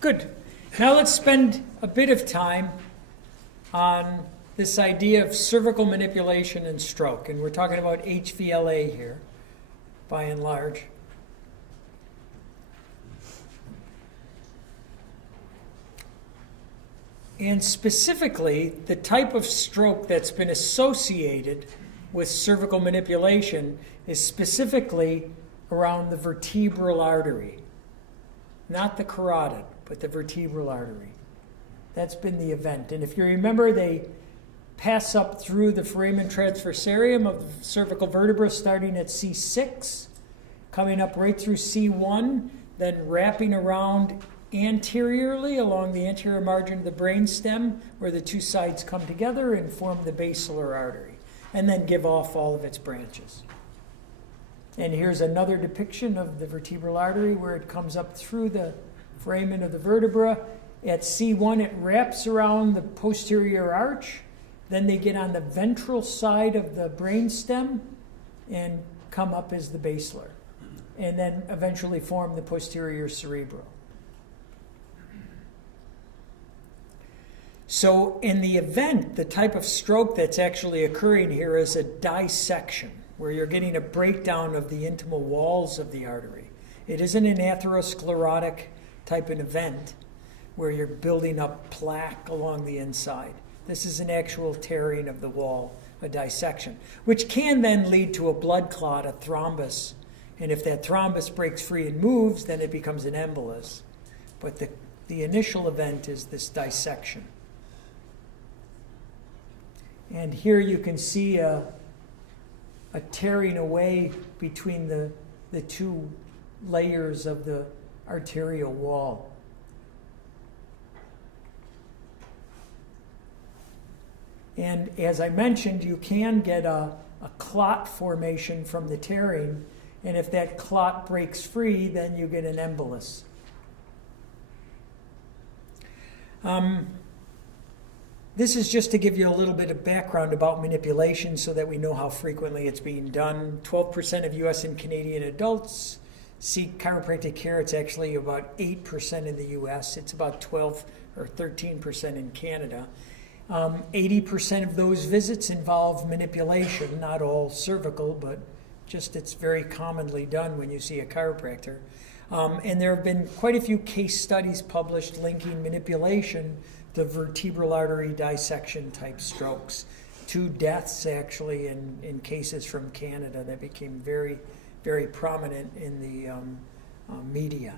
Good. Now let's spend a bit of time on this idea of cervical manipulation and stroke. And we're talking about HVLA here, by and large. And specifically, the type of stroke that's been associated with cervical manipulation is specifically around the vertebral artery. Not the carotid, but the vertebral artery. That's been the event. And if you remember, they pass up through the foramen transversarium of the cervical vertebra starting at C6, coming up right through C1, then wrapping around anteriorly along the anterior margin of the brainstem where the two sides come together and form the basilar artery, and then give off all of its branches. And here's another depiction of the vertebral artery where it comes up through the foramen of the vertebra. At C1, it wraps around the posterior arch. Then they get on the ventral side of the brainstem and come up as the basilar, and then eventually form the posterior cerebral. So in the event, the type of stroke that's actually occurring here is a dissection, where you're getting a breakdown of the intimal walls of the artery. It isn't an atherosclerotic type of event where you're building up plaque along the inside. This is an actual tearing of the wall, a dissection, which can then lead to a blood clot, a thrombus. And if that thrombus breaks free and moves, then it becomes an embolus. But the initial event is this dissection. And here you can see a tearing away between the two layers of the arterial wall. And as I mentioned, you can get a clot formation from the tearing, and if that clot breaks free, then you get an embolus. This is just to give you a little bit of background about manipulation so that we know how frequently it's being done. 12% of US and Canadian adults seek chiropractic care. It's actually about 8% in the US. It's about 12 or 13% in Canada. 80% of those visits involve manipulation, not all cervical, but just it's very commonly done when you see a chiropractor. And there have been quite a few case studies published linking manipulation to vertebral artery dissection type strokes. 2 deaths actually in cases from Canada that became very, very prominent in the media.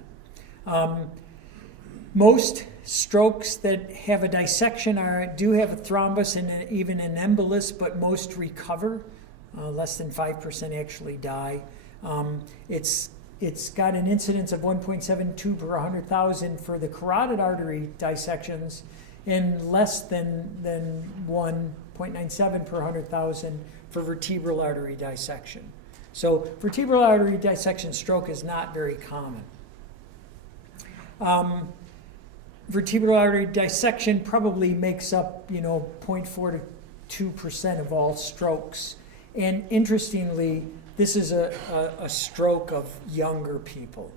Most strokes that have a dissection do have a thrombus and even an embolus, but most recover. Less than 5% actually die. It's got an incidence of 1.72 per 100,000 for the carotid artery dissections, and less than 1.97 per 100,000 for vertebral artery dissection. So vertebral artery dissection stroke is not very common. Vertebral artery dissection probably makes up, 0.4 to 2% of all strokes. And interestingly, this is a stroke of younger people.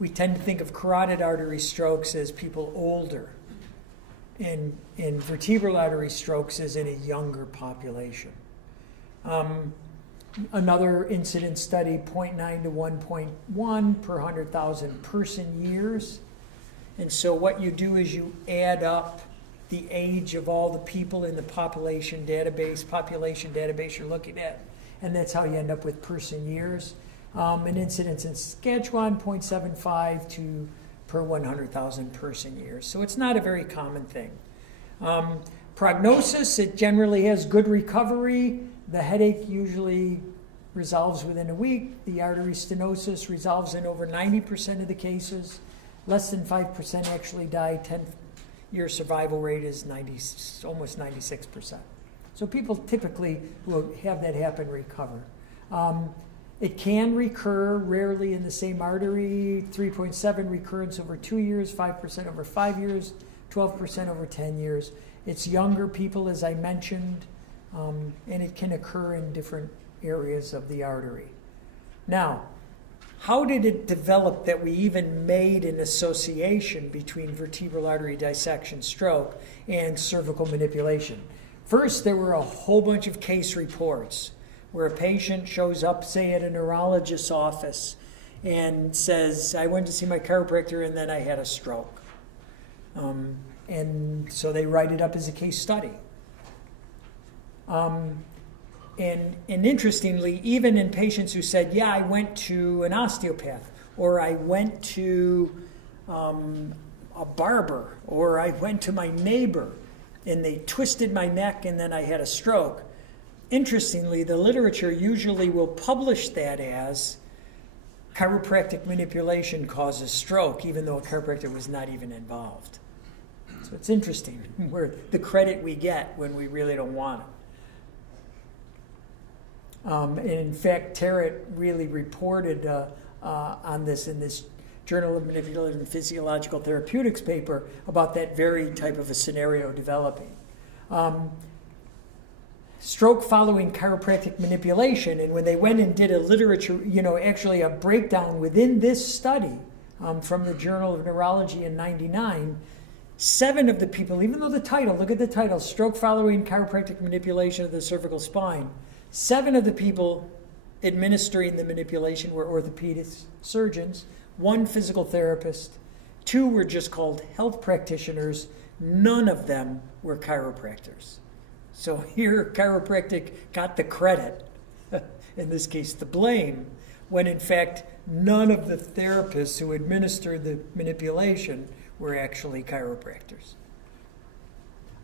We tend to think of carotid artery strokes as people older, and vertebral artery strokes as in a younger population. Another incidence study, 0.9 to 1.1 per 100,000 person years. And so what you do is you add up the age of all the people in the population database you're looking at, and that's how you end up with person years. An incidence in Saskatchewan, 0.75 to per 100,000 person years. So it's not a very common thing. Prognosis, it generally has good recovery. The headache usually resolves within a week. The artery stenosis resolves in over 90% of the cases. Less than 5% actually die. 10-year survival rate is almost 96%. So people typically who have that happen recover. It can recur, rarely in the same artery. 3.7 recurrence over 2 years, 5% over 5 years, 12% over 10 years. It's younger people, as I mentioned, and it can occur in different areas of the artery. Now, how did it develop that we even made an association between vertebral artery dissection stroke and cervical manipulation? First, there were a whole bunch of case reports where a patient shows up, say, at a neurologist's office and says, I went to see my chiropractor and then I had a stroke. And so they write it up as a case study. And interestingly, even in patients who said, yeah, I went to an osteopath, or I went to a barber, or I went to my neighbor, and they twisted my neck and then I had a stroke. Interestingly, the literature usually will publish that as chiropractic manipulation causes stroke, even though a chiropractor was not even involved. So it's interesting where the credit we get when we really don't want it. And in fact, Tarrant really reported on this in this Journal of Manipulative and Physiological Therapeutics paper about that very type of a scenario developing. Stroke following chiropractic manipulation, and when they went and did a literature, actually a breakdown within this study from the Journal of Neurology in '99, 7 of the people, even though the title, look at the title, Stroke Following Chiropractic Manipulation of the Cervical Spine, 7 of the people administering the manipulation were orthopedic surgeons, 1 physical therapist, 2 were just called health practitioners, none of them were chiropractors. So here chiropractic got the credit, in this case the blame, when in fact none of the therapists who administered the manipulation were actually chiropractors.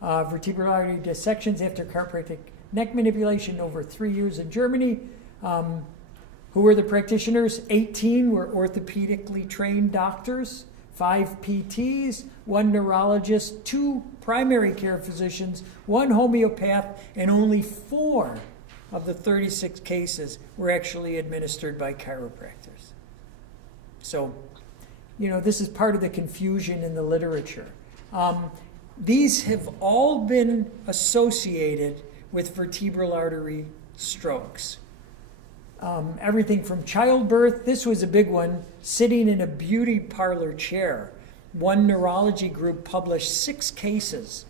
Vertebral artery dissections after chiropractic neck manipulation over 3 years in Germany. Who were the practitioners? 18 were orthopedically trained doctors, 5 PTs, 1 neurologist, 2 primary care physicians, 1 homeopath, and only 4 of the 36 cases were actually administered by chiropractors. So, this is part of the confusion in the literature. These have all been associated with vertebral artery strokes. Everything from childbirth, this was a big one, sitting in a beauty parlor chair. One neurology group published 6 cases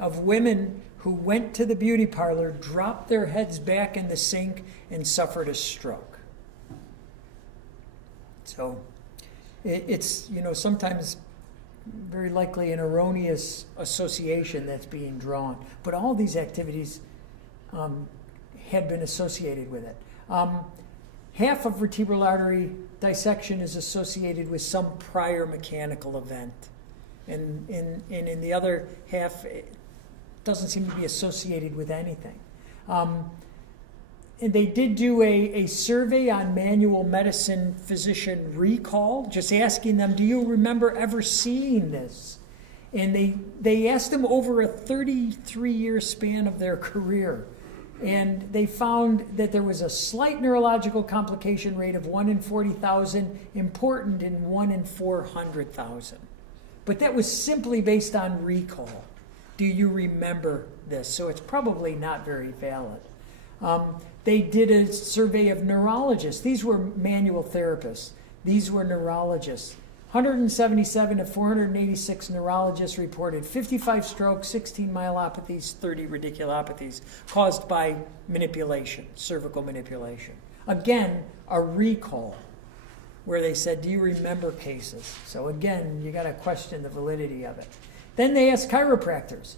of women who went to the beauty parlor, dropped their heads back in the sink, and suffered a stroke. So it's, sometimes very likely an erroneous association that's being drawn. But all these activities had been associated with it. Half of vertebral artery dissection is associated with some prior mechanical event. And in the other half, it doesn't seem to be associated with anything. And they did do a survey on manual medicine physician recall, just asking them, do you remember ever seeing this? And they asked them over a 33-year span of their career. And they found that there was a slight neurological complication rate of 1 in 40,000, important in 1 in 400,000. But that was simply based on recall. Do you remember this? So it's probably not very valid. They did a survey of neurologists. These were manual therapists. These were neurologists. 177 of 486 neurologists reported 55 strokes, 16 myelopathies, 30 radiculopathies caused by manipulation, cervical manipulation. Again, a recall where they said, do you remember cases? So again, you got to question the validity of it. Then they asked chiropractors,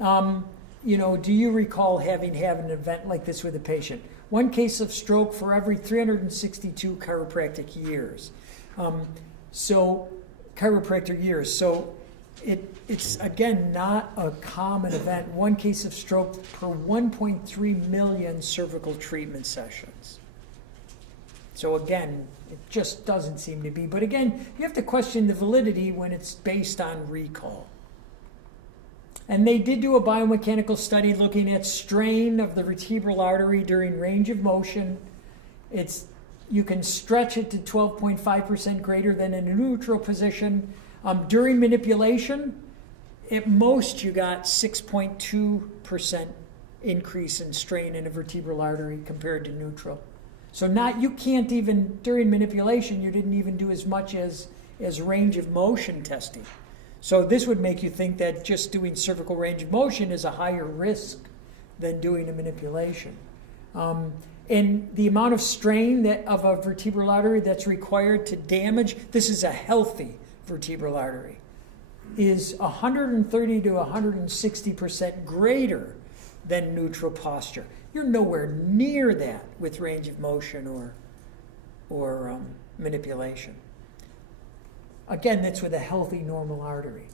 do you recall having had an event like this with a patient? 1 case of stroke for every 362 chiropractic years. So chiropractor years. So it's again, not a common event. 1 case of stroke per 1.3 million cervical treatment sessions. So again, it just doesn't seem to be. But again, you have to question the validity when it's based on recall. And they did do a biomechanical study looking at strain of the vertebral artery during range of motion. You can stretch it to 12.5% greater than in a neutral position. During manipulation, at most you got 6.2% increase in strain in a vertebral artery compared to neutral. So you can't even, during manipulation, you didn't even do as much as range of motion testing. So this would make you think that just doing cervical range of motion is a higher risk than doing a manipulation. And the amount of strain of a vertebral artery that's required to damage, this is a healthy vertebral artery, is 130 to 160% greater than neutral posture. You're nowhere near that with range of motion or manipulation. Again, that's with a healthy normal artery.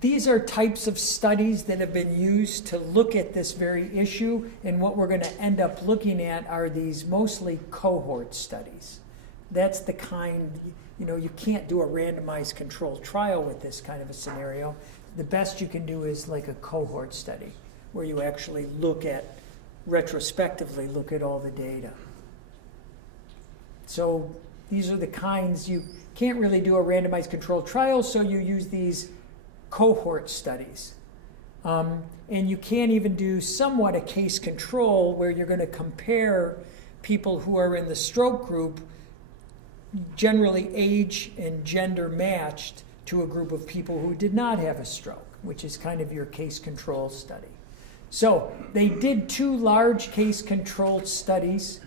These are types of studies that have been used to look at this very issue, and what we're going to end up looking at are these mostly cohort studies. That's the kind, you can't do a randomized controlled trial with this kind of a scenario. The best you can do is like a cohort study, where you actually retrospectively look at all the data. So these are the kinds, you can't really do a randomized controlled trial, so you use these cohort studies. And you can't even do somewhat a case control where you're going to compare people who are in the stroke group, generally age and gender matched, to a group of people who did not have a stroke, which is kind of your case control study. So they did 2 large case controlled studies,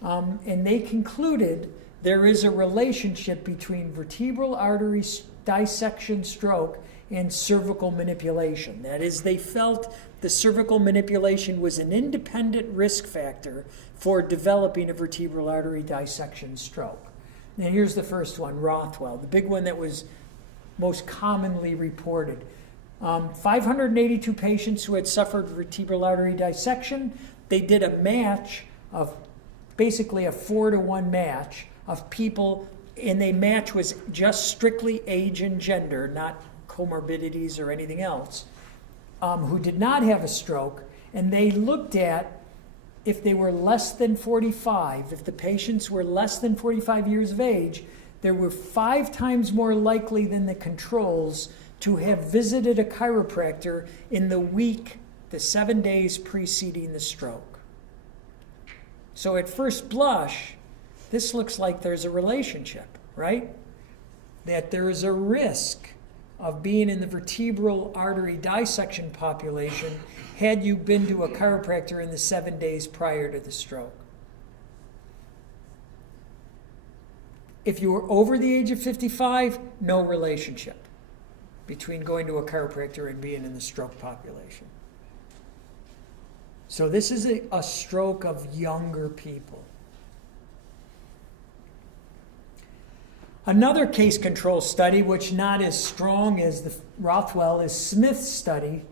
and they concluded there is a relationship between vertebral artery dissection stroke and cervical manipulation. That is, they felt the cervical manipulation was an independent risk factor for developing a vertebral artery dissection stroke. Now here's the first one, Rothwell, the big one that was most commonly reported. 582 patients who had suffered vertebral artery dissection. They did a match of basically a 4-to-1 match of people, and the match was just strictly age and gender, not comorbidities or anything else, who did not have a stroke. And they looked at if they were less than 45, if the patients were less than 45 years of age, they were 5 times more likely than the controls to have visited a chiropractor in the 7 days preceding the stroke. So at first blush, this looks like there's a relationship, right? That there is a risk of being in the vertebral artery dissection population had you been to a chiropractor in the 7 days prior to the stroke. If you were over the age of 55, no relationship between going to a chiropractor and being in the stroke population. So this is a stroke of younger people. Another case control study, which not as strong as the Rothwell, is Smith's study.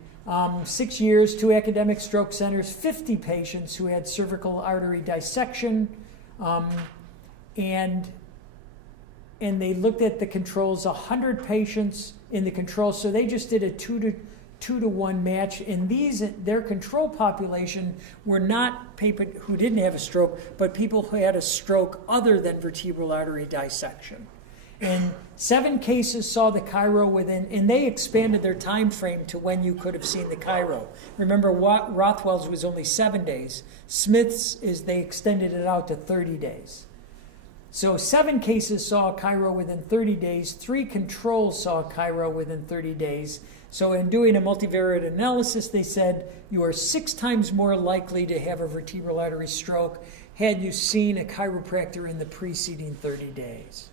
6 years, 2 academic stroke centers, 50 patients who had cervical artery dissection, and they looked at the controls, 100 patients in the controls. So they just did a 2-to-1 match. And their control population were not people who didn't have a stroke, but people who had a stroke other than vertebral artery dissection. And 7 cases saw the chiro within, and they expanded their time frame to when you could have seen the chiro. Remember, Rothwell's was only 7 days. Smith's they extended it out to 30 days. So 7 cases saw a chiro within 30 days. 3 controls saw a chiro within 30 days. So in doing a multivariate analysis, they said you are 6 times more likely to have a vertebral artery stroke had you seen a chiropractor in the preceding 30 days.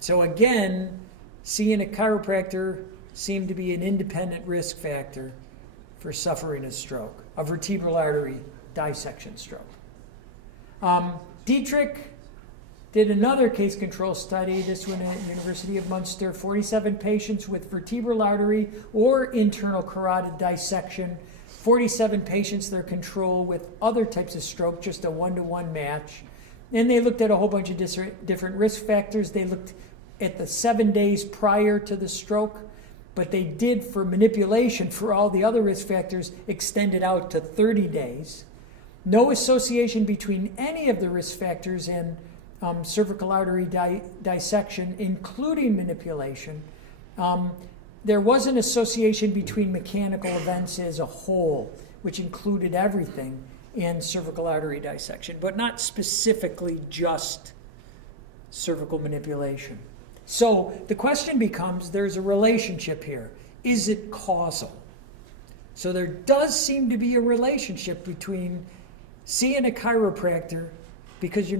So again, seeing a chiropractor seemed to be an independent risk factor for suffering a stroke, a vertebral artery dissection stroke. Dietrich did another case control study, this one at University of Munster, 47 patients with vertebral artery or internal carotid dissection, 47 patients, their control with other types of stroke, just a 1-to-1 match. And they looked at a whole bunch of different risk factors. They looked at the 7 days prior to the stroke, but they did, for manipulation, for all the other risk factors, extend it out to 30 days. No association between any of the risk factors and cervical artery dissection, including manipulation. There was an association between mechanical events as a whole, which included everything, and cervical artery dissection, but not specifically just cervical manipulation. So the question becomes, there's a relationship here. Is it causal? So there does seem to be a relationship between seeing a chiropractor, because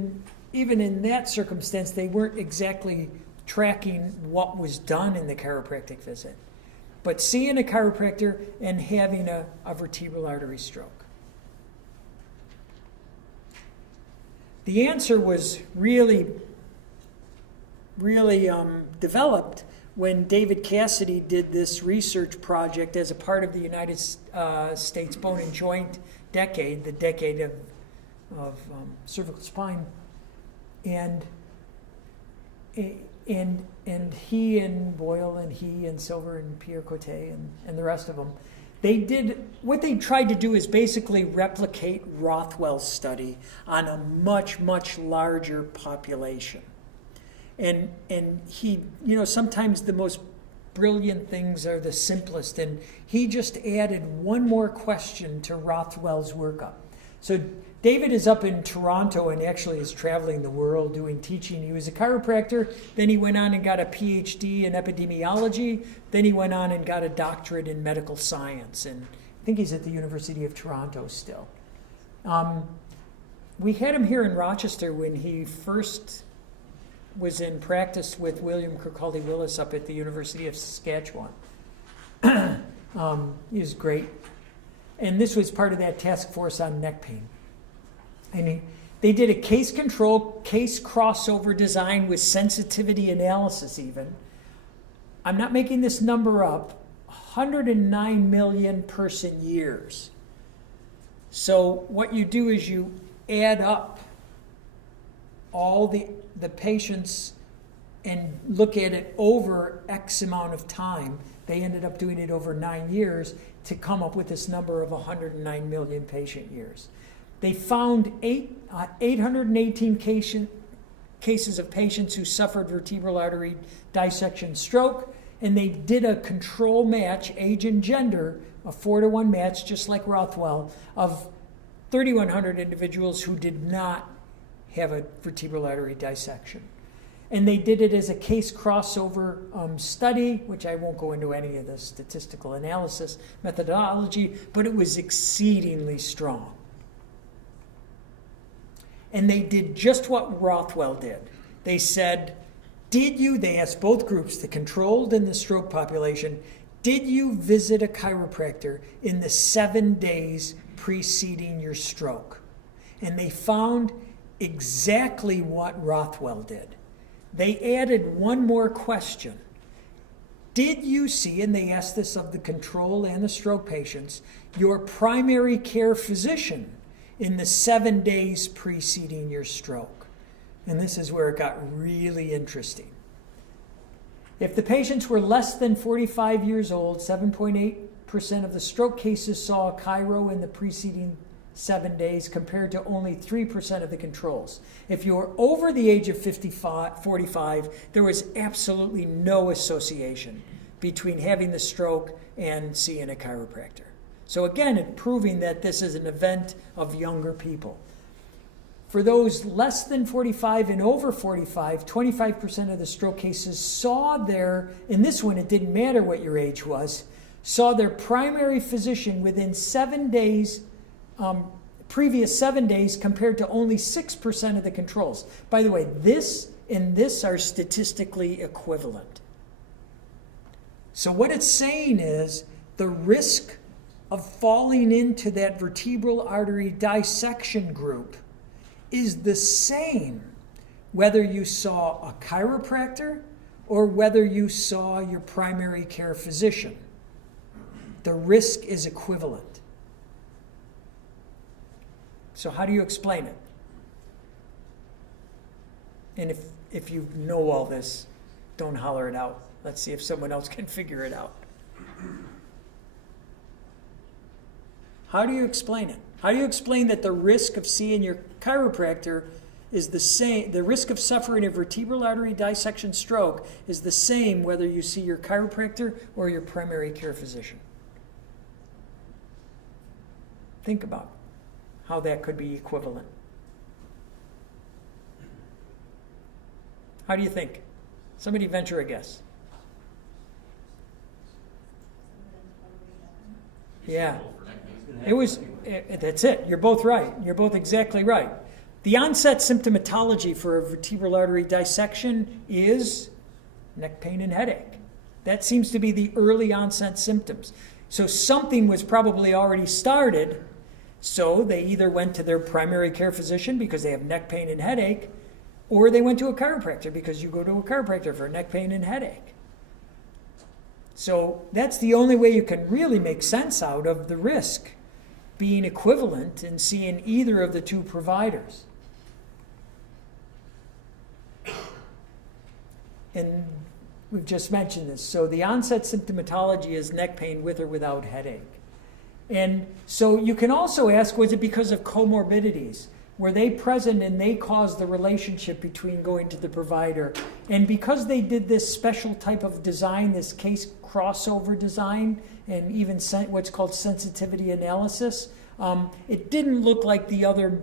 even in that circumstance, they weren't exactly tracking what was done in the chiropractic visit. But seeing a chiropractor and having a vertebral artery stroke. The answer was really developed when David Cassidy did this research project as a part of the United States Bone and Joint Decade, the decade of cervical spine, and he and Boyle and he and Silver and Pierre Cote and the rest of them, what they tried to do is basically replicate Rothwell's study on a much, much larger population. And he, sometimes the most brilliant things are the simplest, and he just added one more question to Rothwell's workup. So David is up in Toronto and actually is traveling the world doing teaching. He was a chiropractor, then he went on and got a PhD in epidemiology, then he went on and got a doctorate in medical science, and I think he's at the University of Toronto still. We had him here in Rochester when he first was in practice with William Kirkcaldy Willis up at the University of Saskatchewan. He was great. And this was part of that task force on neck pain. And they did a case control, case crossover design with sensitivity analysis even. I'm not making this number up, 109 million person years. So what you do is you add up all the patients and look at it over X amount of time. They ended up doing it over 9 years to come up with this number of 109 million patient years. They found 818 cases of patients who suffered vertebral artery dissection stroke, and they did a control match, age and gender, a 4-to-1 match, just like Rothwell, of 3,100 individuals who did not have a vertebral artery dissection. And they did it as a case crossover study, which I won't go into any of the statistical analysis methodology, but it was exceedingly strong. And they did just what Rothwell did. They said, they asked both groups, the controlled and the stroke population, did you visit a chiropractor in the 7 days preceding your stroke? And they found exactly what Rothwell did. They added one more question. Did you see, and they asked this of the control and the stroke patients, your primary care physician in the 7 days preceding your stroke? And this is where it got really interesting. If the patients were less than 45 years old, 7.8% of the stroke cases saw a chiro in the preceding 7 days compared to only 3% of the controls. If you were over the age of 45, there was absolutely no association between having the stroke and seeing a chiropractor. So again, it proving that this is an event of younger people. For those less than 45 and over 45, 25% of the stroke cases saw in this one it didn't matter what your age was, saw their primary physician within 7 days, previous 7 days, compared to only 6% of the controls. By the way, this and this are statistically equivalent. So what it's saying is the risk of falling into that vertebral artery dissection group is the same whether you saw a chiropractor or whether you saw your primary care physician. The risk is equivalent. So how do you explain it? And if you know all this, don't holler it out. Let's see if someone else can figure it out. How do you explain it? How do you explain that the risk of seeing your chiropractor is the same, the risk of suffering a vertebral artery dissection stroke is the same whether you see your chiropractor or your primary care physician? Think about how that could be equivalent. How do you think? Somebody venture a guess. Yeah. That's it. You're both right. You're both exactly right. The onset symptomatology for a vertebral artery dissection is neck pain and headache. That seems to be the early onset symptoms. So something was probably already started. So they either went to their primary care physician because they have neck pain and headache, or they went to a chiropractor because you go to a chiropractor for neck pain and headache. So that's the only way you can really make sense out of the risk being equivalent and seeing either of the two providers. And we've just mentioned this. So the onset symptomatology is neck pain with or without headache. And so you can also ask, was it because of comorbidities? Were they present and they caused the relationship between going to the provider? And because they did this special type of design, this case crossover design, and even what's called sensitivity analysis, it didn't look like the other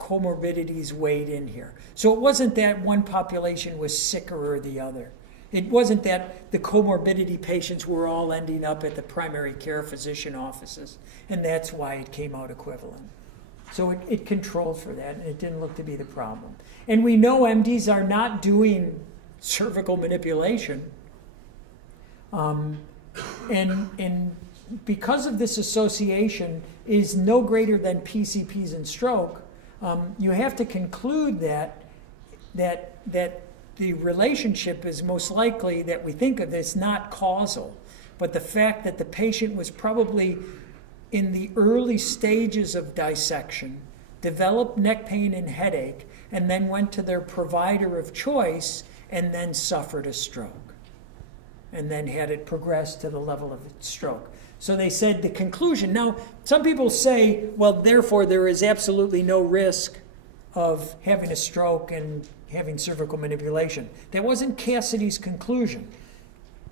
comorbidities weighed in here. So it wasn't that one population was sicker or the other. It wasn't that the comorbidity patients were all ending up at the primary care physician offices, and that's why it came out equivalent. So it controlled for that, and it didn't look to be the problem. And we know MDs are not doing cervical manipulation. And because of this association is no greater than PCPs and stroke, you have to conclude that the relationship is most likely that we think of as not causal, but the fact that the patient was probably in the early stages of dissection, developed neck pain and headache, and then went to their provider of choice and then suffered a stroke, and then had it progress to the level of a stroke. So they said the conclusion. Now, some people say, well, therefore there is absolutely no risk of having a stroke and having cervical manipulation. That wasn't Cassidy's conclusion.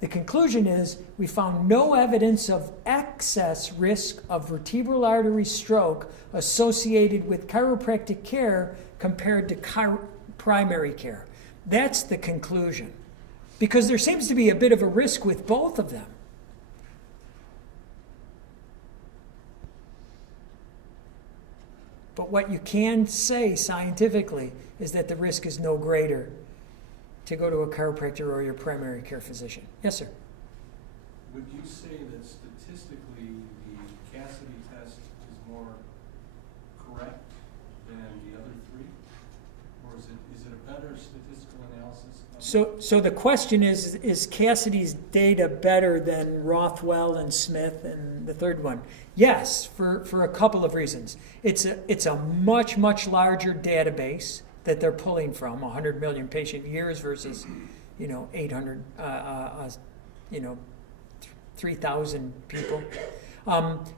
The conclusion is we found no evidence of excess risk of vertebral artery stroke associated with chiropractic care compared to primary care. That's the conclusion. Because there seems to be a bit of a risk with both of them. But what you can say scientifically is that the risk is no greater to go to a chiropractor or your primary care physician. Yes, sir? Would you say that statistically the Cassidy test is more correct than the other three? Or is it a better statistical analysis? So the question is Cassidy's data better than Rothwell and Smith and the third one? Yes, for a couple of reasons. It's a much, much larger database that they're pulling from, 100 million patient years versus, 800, 3,000 people.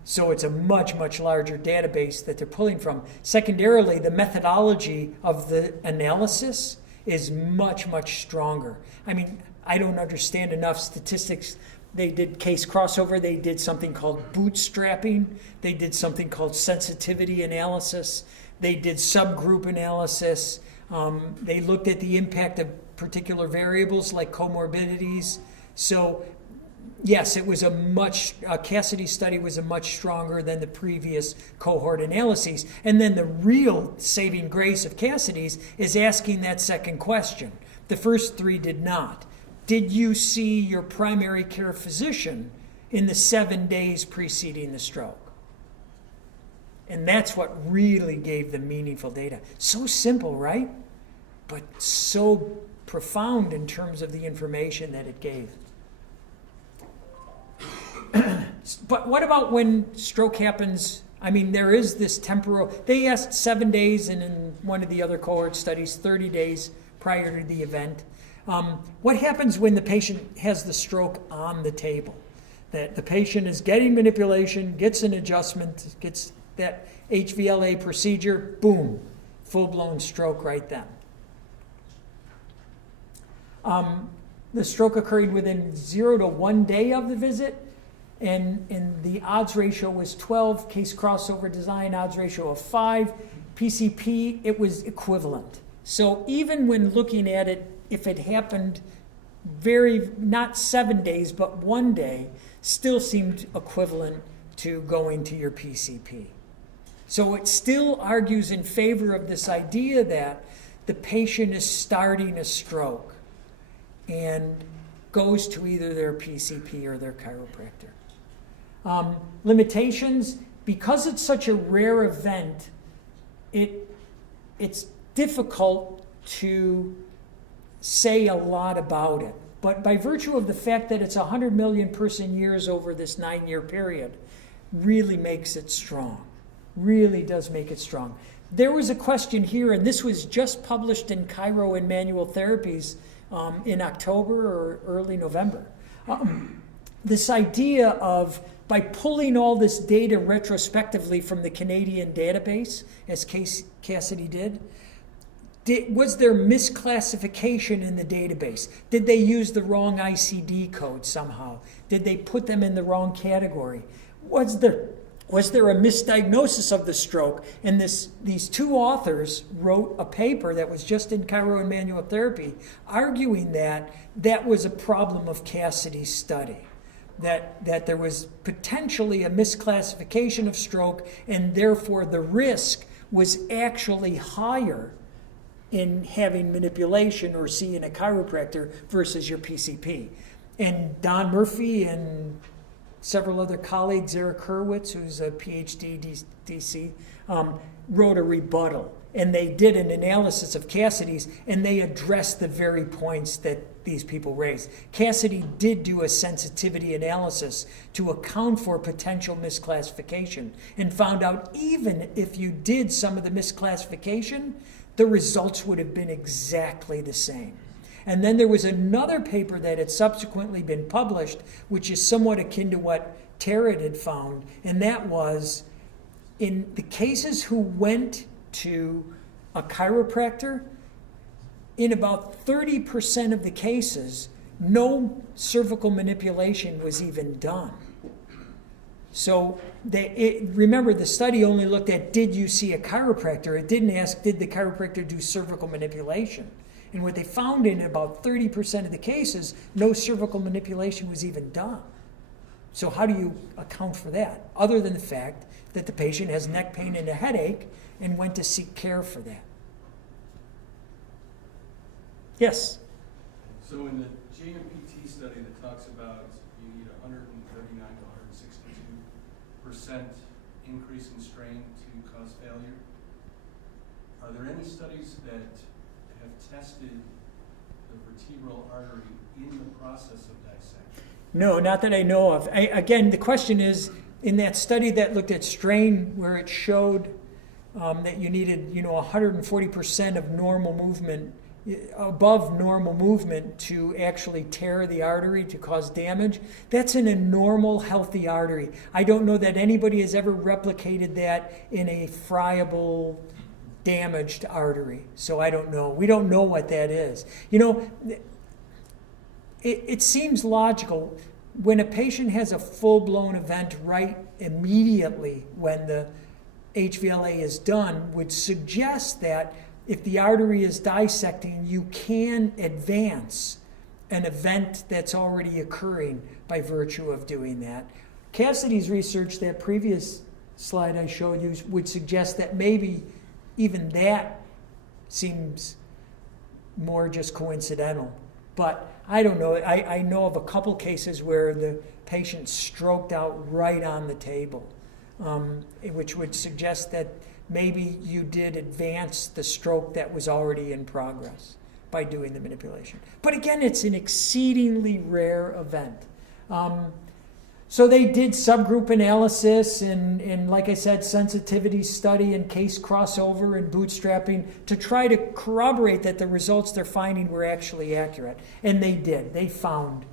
So it's a much, much larger database that they're pulling from. Secondarily, the methodology of the analysis is much, much stronger. I mean, I don't understand enough statistics. They did case crossover. They did something called bootstrapping. They did something called sensitivity analysis. They did subgroup analysis. They looked at the impact of particular variables like comorbidities. So, yes, it was Cassidy study was a much stronger than the previous cohort analyses. And then the real saving grace of Cassidy's is asking that second question. The first three did not. Did you see your primary care physician in the 7 days preceding the stroke? And that's what really gave the meaningful data. So simple, right? But so profound in terms of the information that it gave. But what about when stroke happens? I mean, there is this temporal. They asked 7 days, and in one of the other cohort studies, 30 days prior to the event. What happens when the patient has the stroke on the table? That the patient is getting manipulation, gets an adjustment, gets that HVLA procedure, boom, full-blown stroke right then. The stroke occurring within 0 to 1 day of the visit. and the odds ratio was 12, case crossover design odds ratio of 5, PCP, it was equivalent. So even when looking at it, if it happened not 7 days, but 1 day, still seemed equivalent to going to your PCP. So it still argues in favor of this idea that the patient is starting a stroke and goes to either their PCP or their chiropractor. Limitations, because it's such a rare event, it's difficult to say a lot about it. But by virtue of the fact that it's 100 million person years over this 9-year period, really makes it strong. Really does make it strong. There was a question here, and this was just published in Chiro and Manual Therapies in October or early November. This idea of, by pulling all this data retrospectively from the Canadian database, as Cassidy did, was there misclassification in the database? Did they use the wrong ICD code somehow? Did they put them in the wrong category? Was there a misdiagnosis of the stroke? And these two authors wrote a paper that was just in Chiro and Manual Therapy arguing that that was a problem of Cassidy's study. That there was potentially a misclassification of stroke, and therefore the risk was actually higher in having manipulation or seeing a chiropractor versus your PCP. And Don Murphy and several other colleagues, Eric Hurwitz, who's a PhD DC, wrote a rebuttal. And they did an analysis of Cassidy's, and they addressed the very points that these people raised. Cassidy did do a sensitivity analysis to account for potential misclassification and found out even if you did some of the misclassification, the results would have been exactly the same. And then there was another paper that had subsequently been published, which is somewhat akin to what Tarrant had found, and that was in the cases who went to a chiropractor, in about 30% of the cases, no cervical manipulation was even done. So remember, the study only looked at, did you see a chiropractor? It didn't ask, did the chiropractor do cervical manipulation? And what they found in about 30% of the cases, no cervical manipulation was even done. So how do you account for that? Other than the fact that the patient has neck pain and a headache and went to seek care for that. Yes? So in the JMPT study that talks about you need 139 to 162% increase in strain to cause failure, are there any studies that have tested the vertebral artery in the process of dissection? No, not that I know of. Again, the question is, in that study that looked at strain, where it showed that you needed 140% of normal movement, above normal movement, to actually tear the artery to cause damage, that's in a normal, healthy artery. I don't know that anybody has ever replicated that in a friable, damaged artery. So I don't know. We don't know what that is. It seems logical when a patient has a full-blown event right immediately when the HVLA is done, would suggest that if the artery is dissecting, you can advance an event that's already occurring by virtue of doing that. Cassidy's research, that previous slide I showed you, would suggest that maybe even that seems more just coincidental. But I don't know. I know of a couple cases where the patient stroked out right on the table, which would suggest that maybe you did advance the stroke that was already in progress by doing the manipulation. But again, it's an exceedingly rare event. So they did subgroup analysis and, like I said, sensitivity study and case crossover and bootstrapping to try to corroborate that the results they're finding were actually accurate. And they did. They found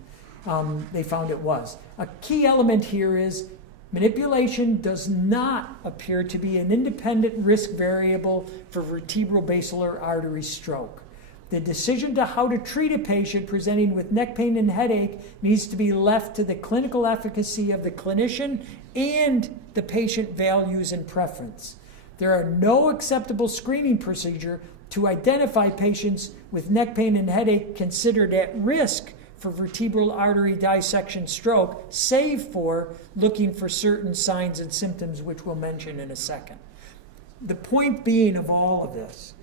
it was. A key element here is manipulation does not appear to be an independent risk variable for vertebral basilar artery stroke. The decision to how to treat a patient presenting with neck pain and headache needs to be left to the clinical efficacy of the clinician and the patient values and preference. There are no acceptable screening procedure to identify patients with neck pain and headache considered at risk for vertebral artery dissection stroke, save for looking for certain signs and symptoms, which we'll mention in a second. The point being of all of this,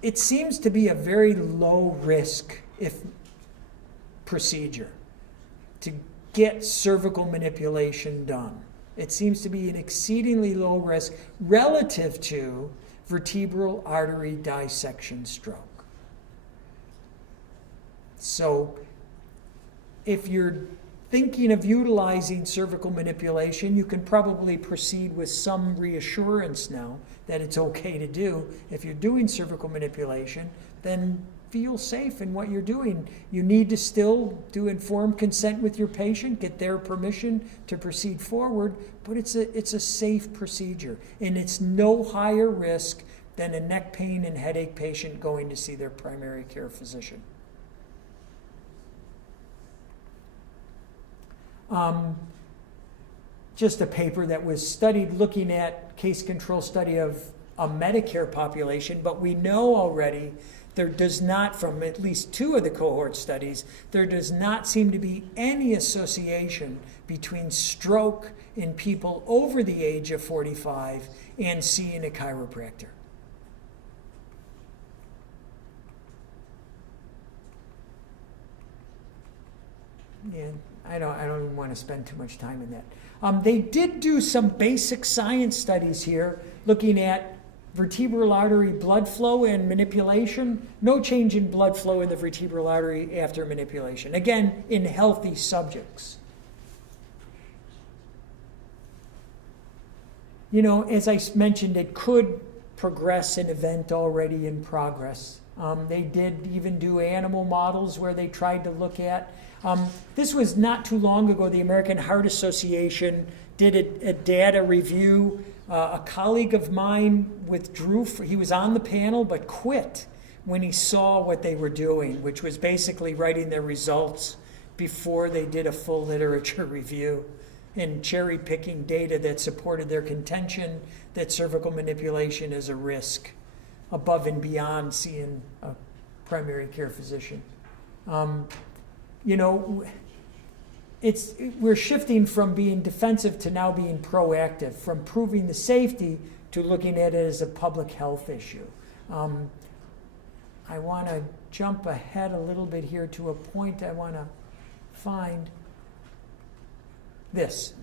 it seems to be a very low risk procedure to get cervical manipulation done. It seems to be an exceedingly low risk relative to vertebral artery dissection stroke. So if you're thinking of utilizing cervical manipulation, you can probably proceed with some reassurance now that it's okay to do. If you're doing cervical manipulation, then feel safe in what you're doing. You need to still do informed consent with your patient, get their permission to proceed forward, but it's a safe procedure, and it's no higher risk than a neck pain and headache patient going to see their primary care physician. Just a paper that was studied looking at case control study of a Medicare population, but we know already there does not, from at least 2 of the cohort studies, there does not seem to be any association between stroke in people over the age of 45 and seeing a chiropractor. Yeah, I don't even want to spend too much time in that. They did do some basic science studies here looking at vertebral artery blood flow and manipulation. No change in blood flow in the vertebral artery after manipulation. Again, in healthy subjects. You know, as I mentioned, it could progress an event already in progress. They did even do animal models where they tried to look at. This was not too long ago. The American Heart Association did a data review. A colleague of mine withdrew. He was on the panel but quit when he saw what they were doing, which was basically writing their results before they did a full literature review and cherry-picking data that supported their contention that cervical manipulation is a risk above and beyond seeing a primary care physician. You know, we're shifting from being defensive to now being proactive, from proving the safety to looking at it as a public health issue. I want to jump ahead a little bit here to a point I want to find. This.